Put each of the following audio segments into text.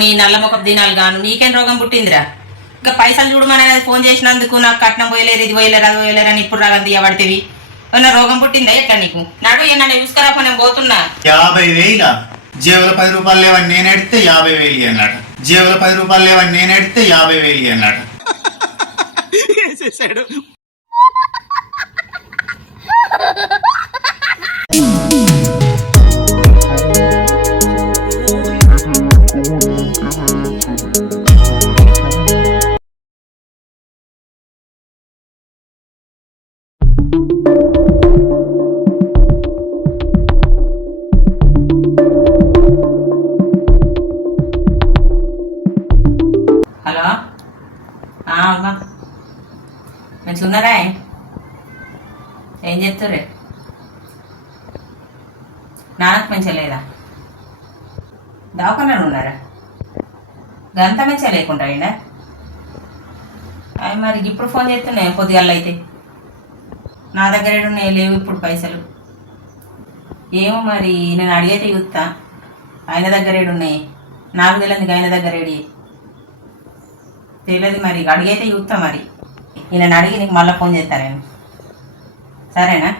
నీ నల్ల మొక్క దినాలు గాను. నీకేం రోగం పుట్టిందిరా? ఇంకా పైసలు చూడమని ఫోన్ చేసినందుకు నాకు కట్నం పోయలేరు ఇది పోయలేరు అది పోయలేరు అని ఇప్పుడు రాగం తీయబడితేవి ఏమన్నా రోగం పుట్టిందా ఎట్లా నీకు? నడు ఏ నన్ను చూసుకురా నేను పోతున్నా? యాభై వేల జేబుల పది రూపాయలు లేవని నేను ఎడితే యాభై వేలు అన్నాడు. జేబుల పది రూపాయలు లేవని నేను ఎడితే యాభై వేలు అన్నాడు. హలో? అమ్మా మంచిగా ఉన్నారా ఏం చెప్తారే నాన్నకు మంచిగా లేదా? దవాఖానలో ఉన్నారా? గంత మంచిగా లేకుండా అయినా? అవి మరి ఇప్పుడు ఫోన్ చేస్తున్నాయి పొద్దుగల్ల అయితే? నా దగ్గర ఉన్నాయి లేవు ఇప్పుడు పైసలు. ఏమో మరి నేను అడిగేది చూస్తా ఆయన దగ్గర ఉన్నాయి నాకు తెలియదు ఆయన దగ్గర ఏడి తెలియదు మరి. అడిగైతే చూస్తా మరి. ఈయన అడిగి నీకు మళ్ళీ ఫోన్ చేస్తారేమో సరేనా?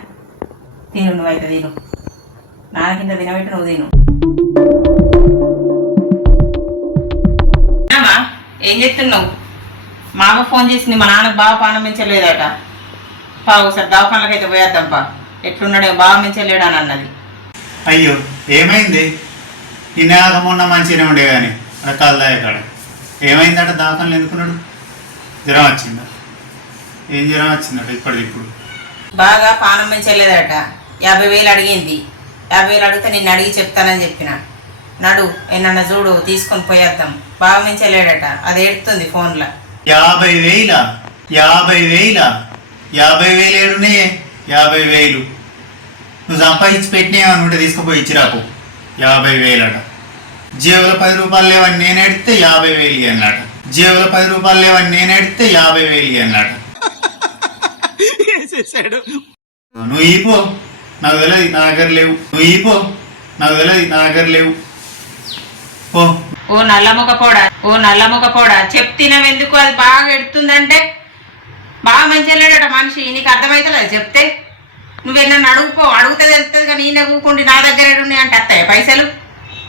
తిను నువ్వైతే తిను నాకింత తినబెట్టి నువ్వు తిను. అమ్మా, ఏం చెప్తున్నావు మాకు ఫోన్ చేసింది మా నాన్నకు బాగా పానం పెంచలేదట. పావు ఒకసారి దవాఖానలకు అయితే పోయేద్దాంపా ఎట్లున్నాడో బాగా పెంచలేడు అని అన్నది. అయ్యో ఏమైంది? నిన్న మొన్న మంచిగానే ఉండే కానీ రకాల దాయకాడు. ఏమైందట దాఖలు ఎందుకున్నాడు? జ్వరం వచ్చిందా? ఏం జ్వరం వచ్చిందట ఇప్పటిది ఇప్పుడు బాగా పానం పెంచలేదట. యాభై వేలు అడిగింది. యాభై వేలు అడిగితే నిన్ను అడిగి చెప్తానని చెప్పిన. నడు ఏమన్నా చూడు తీసుకొని పోయేద్దాం. బాగా పెంచలేడట. అది ఏడుతుంది ఫోన్లో. యాభై వేల? యాభై వేల? యాభై వేలు ఏడున్నాయే? యాభై వేలు. నువ్వు సంపాదించి పెట్టినావని ఉంటే తీసుకుపోయి ఇచ్చిరాకు. యాభై వేలట. జేబుల పది రూపాయలు లేవని నేను ఎడితే యాభై వేలు అన్నాడు. జేబుల పది రూపాయలు లేవని నేను ఎడితే యాభై వేలు అన్నాడు. నువ్వు ఈపో నాకు తెలియదు నా దగ్గర లేవు. నువ్వు ఈపో నాకు తెలియదు నా దగ్గర లేవు. పో. ఓ నల్లముఖ పోడా ఓ నల్లముఖ పోడా చెప్తినవు ఎందుకు? అది బాగా ఎడుతుందంటే బాగా మంచిలేడట మనిషి. నీకు అర్థమవుతలేదు చెప్తే? నువ్వేమన్నా అడుగుపో అడిగితే తెలుస్తుంది కానీ ఈయన కూకుండి నా దగ్గర ఏడున్నాయి అంటే వస్తాయి పైసలు?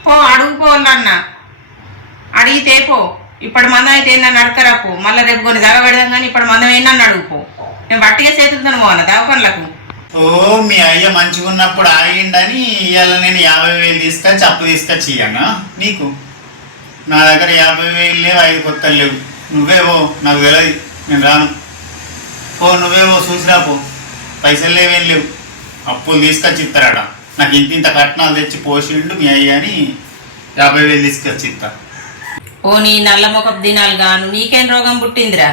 పో అడుగుపో అన్న. అడిగితే పో. ఇప్పుడు మందం అయితే ఏందని అడగరా పో. మళ్ళీ రేపు కొన్ని జగ పెడదాం కానీ ఇప్పుడు మందం ఏందని అడుగుపో నేను బట్టిగా చేతులతో పోనా దవాఖానలకు? ఓ మీ అయ్య మంచిగా ఉన్నప్పుడు ఆగిండని ఇవాళ నేను యాభై వేలు తీసుకొచ్చి అప్పు తీసుకొచ్చి ఇయ్యనా? నీకు? నా దగ్గర యాభై వేలు లేవు ఐదు కొత్తలు లేవు. నువ్వేవో నాకు తెలియదు నేను రాను. పో నువ్వేవో చూసిరా పో. పైసలు లేవేం లేవు. అప్పులు తీసుకొచ్చి ఇస్తారట. నాకు ఇంత ఇంత కట్నాలు తెచ్చి పోసిండు మీ అయ్య అని యాభై వేలు తీసుకొచ్చి ఇస్తా ఓ నీ నల్ల మొకపు దినాలు గాను నీకేం రోగం పుట్టిందిరా?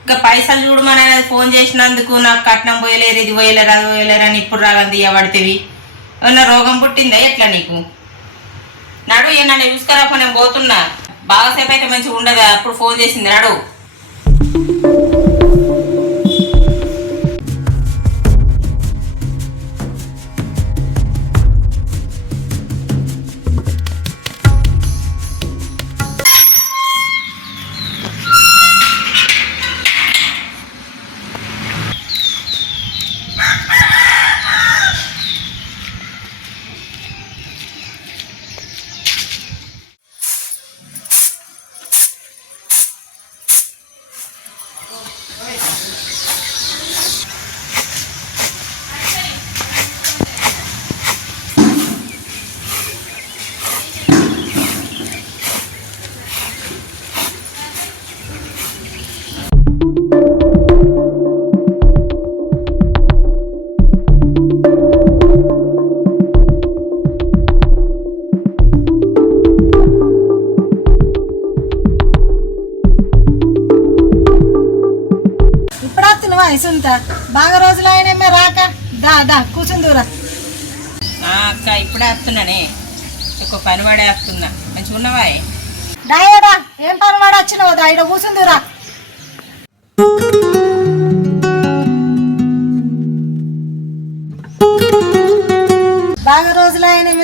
ఇంకా పైసలు చూడమని ఫోన్ చేసినందుకు నాకు కట్నం పోయలేరు ఇది పోయలేరు అది పోయలేరు అని ఇప్పుడు రాగంది తీయబడితేవి ఏమన్నా రోగం పుట్టిందా ఎట్లా నీకు? నడు ఏ నన్ను చూసుకురా పో, నేను పోతున్నా. బాగా సేపు అయితే మంచిగా ఉండదా? అప్పుడు ఫోన్ చేసింది నడు.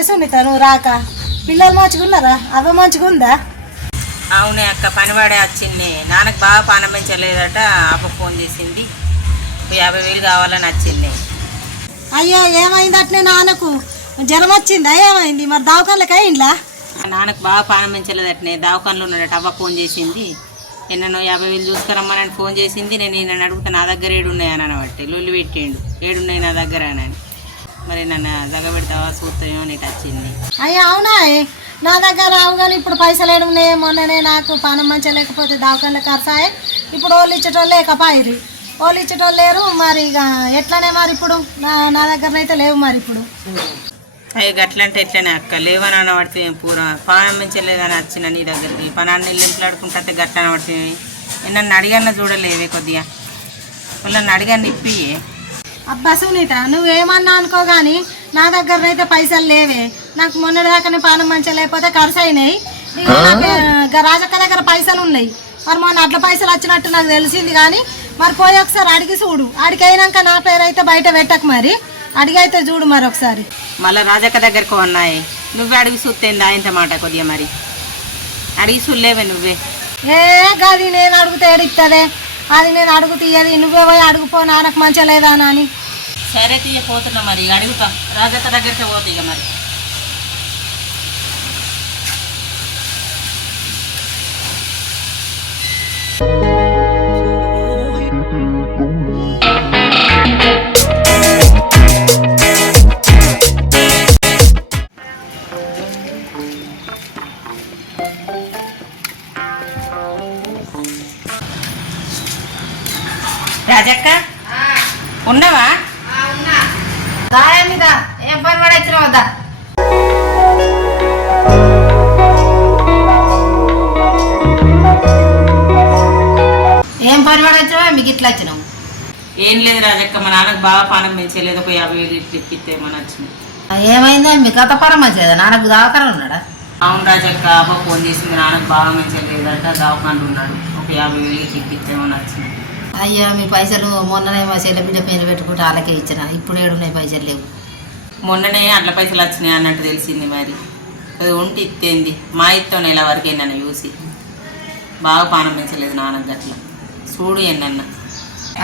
సున్నిత నువ్వు రాక. పిల్లలు మంచిగా ఉన్నారా? అవ్వ మంచిగా ఉందా? అవునే అక్క పనివాడే వచ్చింది. నాన్నకు బాగా పానం పెంచలేదట అప్ప ఫోన్ చేసింది. యాభై వేలు కావాలని వచ్చింది. అయ్యో ఏమైంది అట్నే నాన్నకు? జ్వరం వచ్చిందా? ఏమైంది? మరి దవాఖానలకు అయిండ్లా? నాన్నకు బాగా పానం పెంచలేదటనే దవాఖానలో ఉన్నాడట అవ్వ ఫోన్ చేసింది. ఎన్నో యాభై వేలు చూసుకురమ్మని ఫోన్ చేసింది. నేను ఈయన అడుగుతా నా దగ్గర ఏడున్నాయని అనబట్టి లొల్లి పెట్టిండు. ఏడున్నాయి నా దగ్గర అని. మరి నన్ను దగ్గర పెడతావా చూస్తామో నీకు వచ్చింది అయ్యో అవునా? నా దగ్గర రావు కానీ ఇప్పుడు పైసలు ఏడున్నాయి మొన్ననే నాకు పానం మంచిగా లేకపోతే దవాఖానలో ఖర్చాయి ఇప్పుడు వాళ్ళు ఇచ్చేటోళ్ళు లేకపోయిరి వాళ్ళు ఇచ్చేటోళ్ళు లేరు మరి ఇక ఎట్లనే మరి ఇప్పుడు? నా నా దగ్గరనైతే లేవు మరి ఇప్పుడు. అయ్యో గట్లంటే ఎట్లనే అక్క? లేవని అనబడితే పూర? పానం పెంచలేదని వచ్చిన నీ దగ్గరికి. పనాన్ని ఇంట్లాడుకుంటే గట్ల అనబడితే నన్ను అడిగన్న చూడలేవే కొద్దిగా. వాళ్ళని అడిగన్న ఇప్పి అబ్బా సునీత నువ్వేమన్నా అనుకో కానీ నా దగ్గరనైతే పైసలు లేవే. నాకు మొన్నటిదాకానే పానం మంచిగా లేకపోతే ఖర్చు అయినాయి. నాకు, రాజక్క దగ్గర పైసలు ఉన్నాయి. మరి మొన్న అట్ల పైసలు వచ్చినట్టు నాకు తెలిసింది కానీ మరి పోయి ఒకసారి అడిగి చూడు. అడిగి అయినాక నా పేరు అయితే బయట పెట్టకు మరి. అడిగి అయితే చూడు మరి ఒకసారి. మళ్ళీ రాజక్క దగ్గరకు ఉన్నాయి నువ్వే అడిగి చూస్తేంది ఆయనతో మాట కొద్దిగా మరి. అడిగి చూడలేవే నువ్వే. ఏ గది నేను అడుగుతే ఏడిస్తుంది అది నేను అడుగు తీయది. నువ్వే పోయి అడుగుపో నాన్నకు మంచిగా లేదా అని సరే తీయ పోతున్నా మరి. ఇక అడుగుతా. రాజక్క దగ్గరికి పోతే ఇక మరి. రాజక్క ఉన్నావా? దాయనిదా ఏం పని పడచ్చిన వద్దా? ఏం పని మీకు ఇట్లా వచ్చినావు ఏం లేదు రాజక్క మా నాన్నకు బాగా పానం పెంచలేదు ఒక యాభై వేలు ఇట్లు ఇప్పిస్తే మన వచ్చింది. ఏమైందా? మీ కథ పరం మంచిదా నాన్నకు దావకరం ఉన్నాడా? అవును రాజక్క అబ్బా ఫోన్ చేసింది నాన్నకు బాగా పెంచలేదట దవాఖాన ఉన్నాడు ఒక యాభై వేలు ఇట్లు ఇప్పిస్తే మన వచ్చింది. అయ్యో మీ పైసలు మొన్ననే మా చెల్లె బిడ్డ పేరు పెట్టుకుంటే వాళ్ళకే ఇచ్చిన. ఇప్పుడు ఏడున్నాయి పైసలు లేవు. మొన్ననే అట్ల పైసలు వచ్చినాయి అన్నట్టు తెలిసింది మరి. అది ఉంటే ఇత్తేంది మా ఇత్తం నెల వరకే నన్ను చూసి. బాగా పానం పెంచలేదు నాన్నకు గట్ల. చూడు ఎన్నన్న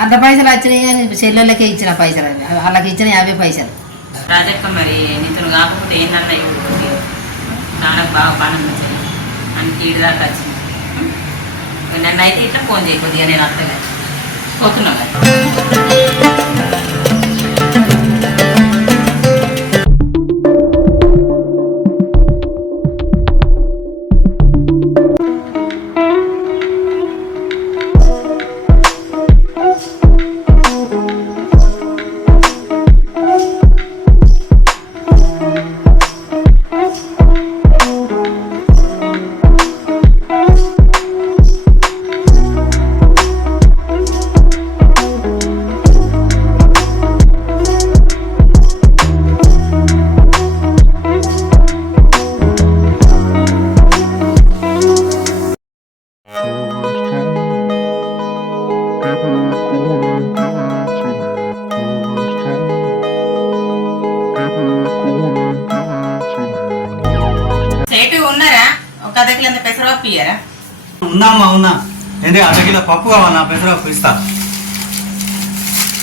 అంత పైసలు వచ్చినాయి చెల్లెళ్ళకే ఇచ్చిన పైసలు అవి. వాళ్ళకి ఇచ్చిన యాభై పైసలు. రాజక్క మరి నీతను కాకపోతే ఏంటన్నా ఇప్పుడు నాన్నకు బాగా పానం పెంచలేదు. అని ఈడు దాకా వచ్చింది. నన్ను అయితే ఇట్లా ఫోన్ చేయ కొద్దిగా నేను అత్తలే. పోతున్నా కదా. పప్పు కావాలా పెసరపప్పు ఇస్తా.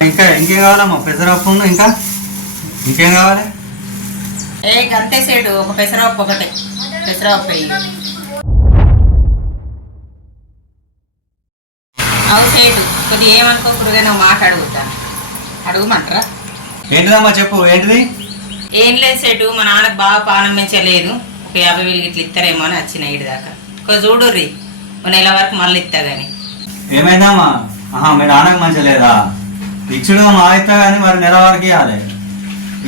ఇంకా ఇంకేం కావాలమ్మా పెసరపప్పు ఇంకా? ఇంకేం కావాలి? ఏ గంతే సేటు ఒక పెసరపప్పు ఒకటే. పెసరపప్పు. అవు సేటు కొద్దిగా ఏమనుకోకూడదు నువ్వు మాట అడుగుతా అడుగుమంటారా? ఏంటిదమ్మా చెప్పు ఏంటిది? ఏం లేదు సేటు మా నాన్నకు బాగా పానం పెంచలేదు. ఒక యాభై వేలు ఇట్లా ఇస్తారేమో అని వచ్చిన ఇటు దాకా. ఒక చూడుర్రి. ఒక నెల వరకు మళ్ళీ ఇస్తా కానీ ఏమైందమ్మా? ఆహా మీ నాన్నకు మంచి లేదా? ఇచ్చుడు మా ఇస్తా కానీ మరి నెల వరకు ఇవ్వాలి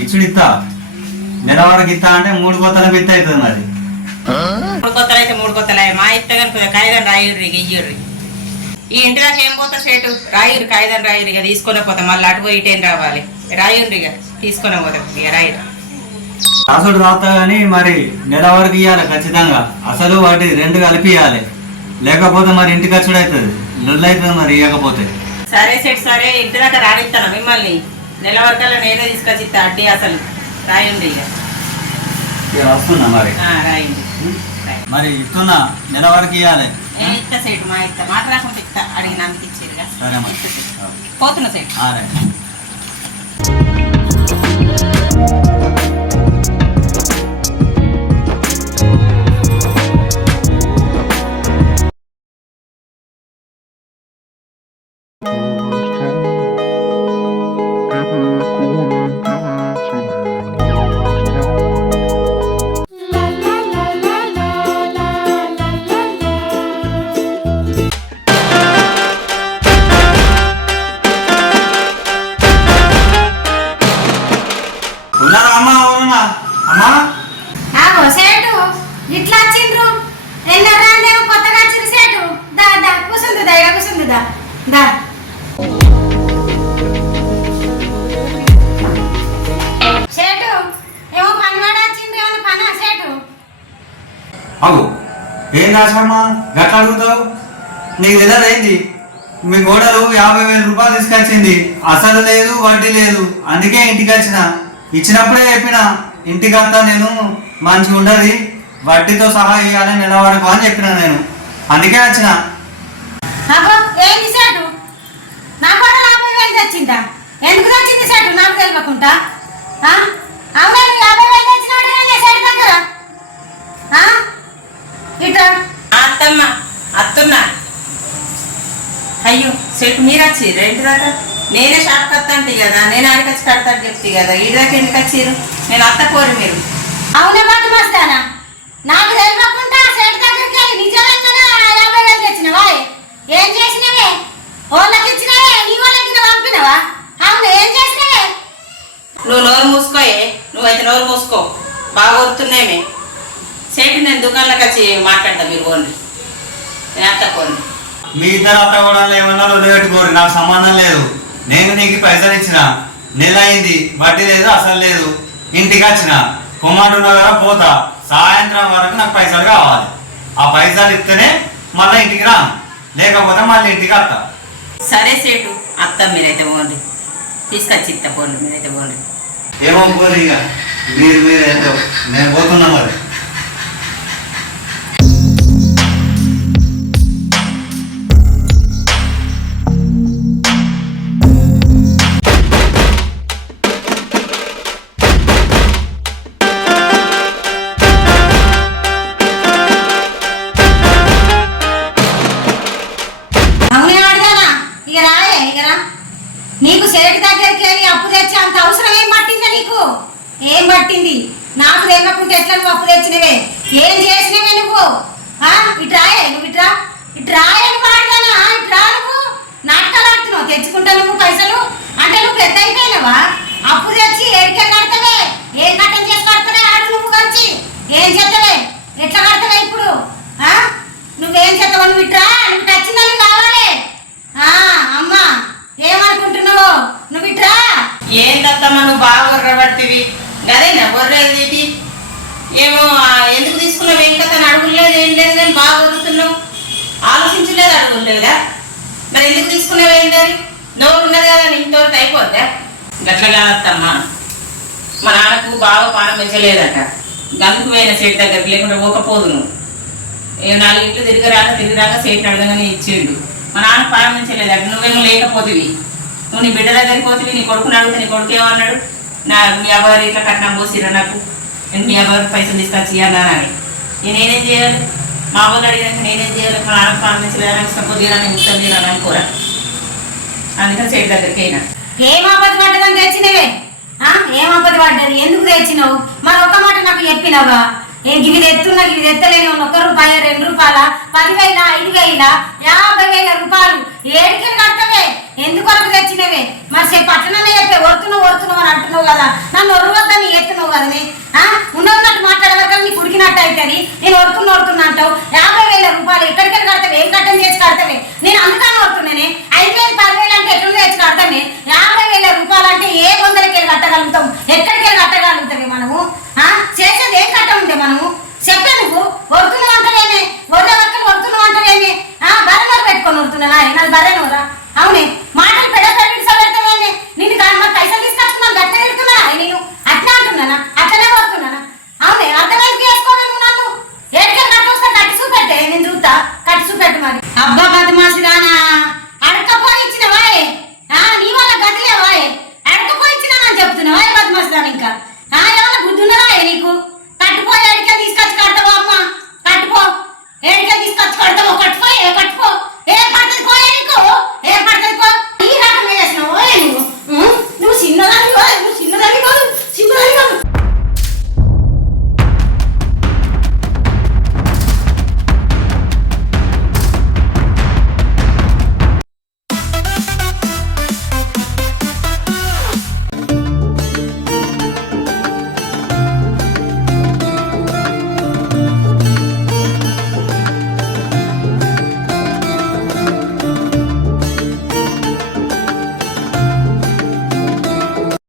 ఇచ్చుడు ఇస్తా. నెల వరకు ఇస్తా అంటే మూడు కొత్తల బిత్త అవుతుంది మరి. మూడు కొత్తలు అయితే మూడు కొత్తలు మా ఇస్తా కానీ కొద్దిగా కాగితం రాయుర్రి ఇయ్యుర్రి ఈ ఇంటి దాకా ఏం పోతా సేటు? రాయురు కాగితం రాయురు ఇక తీసుకొని పోతా. మళ్ళీ అటు పోయి ఇటేం రావాలి? రాయుర్రి ఇక తీసుకొని పోతాం ఇక రాయురు రాసుడు రాస్తా కానీ మరి నెల వరకు ఇవ్వాలి ఖచ్చితంగా. అసలు వాటి రెండు కలిపి ఇవ్వాలి లేకపోతే మరి ఇంటి ఖర్చుడు అవుతుంది. అవుతుంది మరి ఇవ్వకపోతే సరే సెట్ సరే ఇంటి దాకా రానిస్తాను మిమ్మల్ని. నెల వరకల్లా నేనే తీసుకొచ్చి అడ్డీ అసలు. రాయండి ఇక. వస్తున్నా మరి? ఆ, రాయండి. మరి ఇస్తున్నా నెల వరకు ఇవ్వాలి ఇస్తా సేటు మా ఇస్తా మాట్లాడకుండా ఇస్తా అడిగినందుకు ఇచ్చిరుగా సరే మరి. పోతున్నా సేటు ఆ, రైట్. కాసమ్మా రాసమ్మా అడుగుతావు నీకు తెలియదు మీ గోడలు యాభై వేల రూపాయలు తీసుకొచ్చింది. అసలు లేదు వడ్డీ లేదు. అందుకే ఇంటికి వచ్చిన. ఇచ్చినప్పుడే చెప్పిన. ఇంటికి అంతా నేను మంచిగా ఉండదు. వడ్డీతో సహా ఇవ్వాలి నెల వరకు అని చెప్పిన నేను. అందుకే వచ్చిన. నా ఎందుకు నాకు తెలియకుండా ఆ? అవునా నువ్వు యాభై వేలు తెచ్చినాడు కానీ సేటు దగ్గర ఆ? ఇట్రా ఆ, అత్తమ్మ అత్తున్నా సేటు మీరు వచ్చిర్రు. ఏంటి దాకా నేనే షాప్ కత్తంటి కదా నేను ఆడికి వచ్చి కడతాను చెప్తి కదా ఈ దాకా ఎందుకు వచ్చిర్రు? నేను అత్త కోరి మీరు. అవునా బాటు మస్తానా? నాకు తెలియకుండా సేటు దగ్గరికి వెళ్ళి నిజంగానే ఆ యాభై వేలు తెచ్చినవా? ఏం చేసినవే? వాళ్ళకి ఇచ్చినవే? ఈ వాళ్ళకి పంపినవా? అవును ఏం చేసినవే? నువ్వు నోరు మూసుకోయే. నువ్వైతే నోరు మూసుకో. బాగా వస్తున్నామే సేటు నేను దుకాణంలోకి వచ్చి మాట్లాడతా మీరు పోండి. నేను అత్త పోండి మీ ఇద్దరు అత్త కూడా ఏమన్నా వదిలిపెట్టుకోరు నాకు సంబంధం లేదు. నేను నీకు పైసలు ఇచ్చిన. నెల అయింది వడ్డీ లేదు అసలు లేదు. ఇంటికి వచ్చిన. కుమారుడు కదా పోతా. సాయంత్రం వరకు నాకు పైసలు కావాలి. ఆ పైసలు ఇస్తేనే మళ్ళీ ఇంటికి రా. లేకపోతే మళ్ళీ ఇంటికి వస్తా. సరే సేటు అత్త మీరైతే పోండి. తీసుకొచ్చి ఇస్తా పోండి మీరైతే పోండి. ఏమో పోరు ఇక. మీరు మీరు నేను పోతున్నా మరి. ఏం పట్టింది? నాకు తెలియకుండా ఎట్లా నువ్వు అప్పు తెచ్చినవే? ఏం చేసినవే నువ్వు? ఇటు రాయే నువ్వు ఇట్రా ఇటు రాయే నువ్వు ఇటు రా నువ్వు. నాటకాలు ఆడుతున్నావు. తెచ్చుకుంటా నువ్వు పైసలు? అంటే నువ్వు పెద్ద అయిపోయినావా? అప్పు తెచ్చి ఏడికే కడతావే? ఏం కట్టం చేసి కడతావే? ఆడు నువ్వు కలిసి. ఏం చేస్తావే? ఎట్లా కడతావే ఇప్పుడు? ఆ? నువ్వేం చేస్తావు నువ్వు ఇట్రా నువ్వు టచ్చిందని కావాలి. ఆ, అమ్మా ఏమనుకుంటున్నావు? నువ్వు ఇట్రా ఏంటత్తమ్మ నువ్వు బాగా బొర్రబడితివి గదేనా బొర్రేది ఏమో ఎందుకు తీసుకున్నావు? ఏం కథ? అడుగులేదు ఏం లేదు కానీ బాగా వదులుతున్నావు. ఆలోచించలేదు అడుగులేదా మరి ఎందుకు తీసుకున్నావు ఏంటి అది నోరు ఉన్నది కదా ఇంతవరకు అయిపోద్దా? గట్ల కాదత్తమ్మ మా నాన్నకు బాగా పానం పెంచలేదట. గందుకు పోయిన సేటు దగ్గరికి లేకుండా పోకపోదు నువ్వు ఏ నాలుగు ఇంట్లో తిరిగి రాక తిరిగి రాక సేటు అడగగానే ఇచ్చిండు. మా నాన్న ప్రారంభించలేదట నువ్వేమో లేకపోతివి. నువ్వు నీ బిడ్డ దగ్గరికి పోతివి నీ కొడుకుని అడిగితే నీ కొడుకు ఏమన్నాడు నా మీ అవ్వగారు ఇట్లా కట్నం పోసిరా నాకు. మీ అవ్వగారు పైసలు తీసుకొచ్చి అని నేను నేనేం చేయాలి? మా అవ్వగారు అడిగినాక నేనేం చేయాలి? మా నాన్న ప్రారంభించలేదు నాకు ఇష్టం పొద్దుగా నేను ఇష్టం అనుకోరా. అందుకని సైడ్ దగ్గరికి అయినా ఏం ఆపద పడ్డదని తెచ్చినవే? ఆ, ఏం ఆపద పడ్డది? ఎందుకు తెచ్చినావు? మరి ఒక్క మాట నాకు చెప్పినావా? ఇవి తెస్తున్నా ఇవి తెత్తలేని ఒక్క రూపాయ రెండు రూపాయల? పదివేల ఐదు వేల యాభై వేల రూపాయలు? ఏడికి కడతావే? ఎందుకొరకు తెచ్చినవే? మరి సేపు అట్లనే చెప్పే. వరుతున్నావు వరుతున్నావు